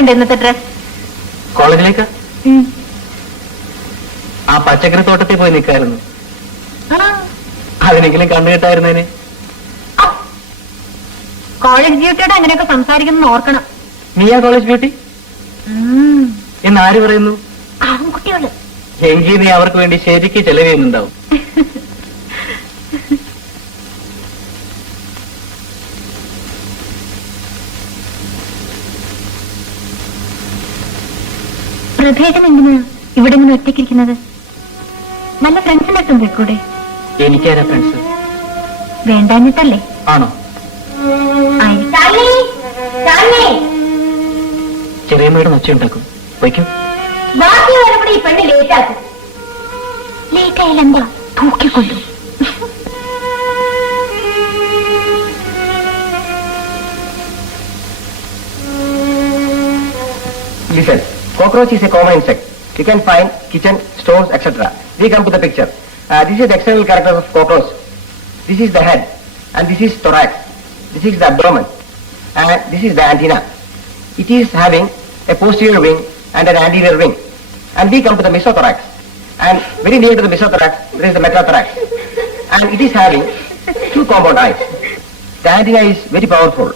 എങ്ങനെയുണ്ട് ഇന്നത്തെ ഡ്രസ്? കോളേജിലേക്ക് ആ പച്ചക്കറി തോട്ടത്തിൽ പോയി നിൽക്കായിരുന്നു. അതിനെങ്കിലും കണ്ണുകെട്ടായിരുന്നേനെ. കോളേജ് ബ്യൂട്ടിയോട് അങ്ങനെയൊക്കെ സംസാരിക്കുന്നു ഓർക്കണം. നീയാ കോളേജ് ബ്യൂട്ടി എന്നാര് പറയുന്നു? ആൺകുട്ടികള്. എങ്കിൽ നീ അവർക്ക് വേണ്ടി ശരിക്ക് ചെലവ് ചെയ്യുന്നുണ്ടാവും. പ്രഭേദം എന്തിനാ ഇവിടെ ഇങ്ങനെ ഒറ്റയ്ക്കിരിക്കുന്നത്? നല്ല ഫ്രണ്ട്സിന്റെ അടുത്തും പോയിക്കൂടെ? എനിക്കാരാ ഫ്രണ്ട്സ്? വേണ്ടാഞ്ഞിട്ടല്ലേ? ആണോ? ചെറിയമ്മയുടെ നൊച്ച ഉണ്ടാക്കും. വയ്ക്കും. ഈ പെണ്ണ് ലേറ്റാക്കും. ലേറ്റായാലെന്താ? തൂക്കിക്കൊണ്ടു. Listen, cockroach is a common insect. You can find kitchen, stores, etc. We come to the picture. This is the external character of cockroach. This is the head, and this is thorax. This is the abdomen, and this is the antenna. It is having a posterior wing and an anterior wing. And we come to the mesothorax. And very near to the mesothorax, there is the metathorax. And it is having two compound eyes. The antenna is very powerful.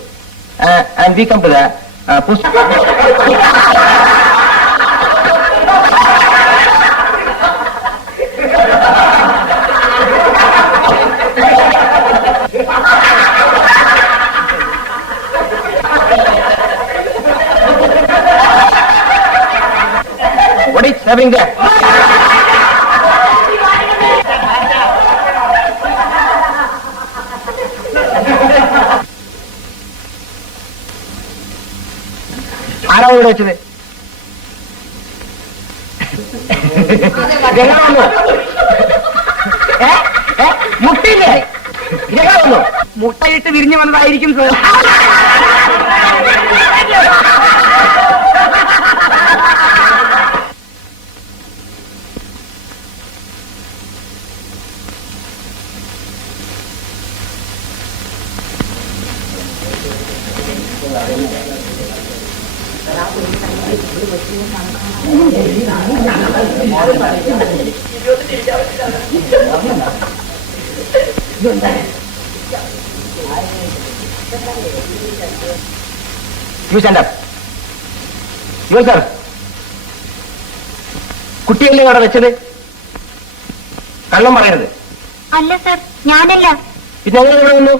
And we come to the what is happening there? ആരാ ഇവിടെ വെച്ചത്? മുട്ടയില്ലേ? മുട്ടയിട്ട് വിരിഞ്ഞു വന്നതായിരിക്കും. You stand up. Yourself. കുട്ടിയല്ലേ അവിടെ വെച്ചത്? കള്ളം പറയരുത്. അല്ല സർ, ഞാനല്ല. പിന്നെ എങ്ങനെ ഇവിടെ വന്നു?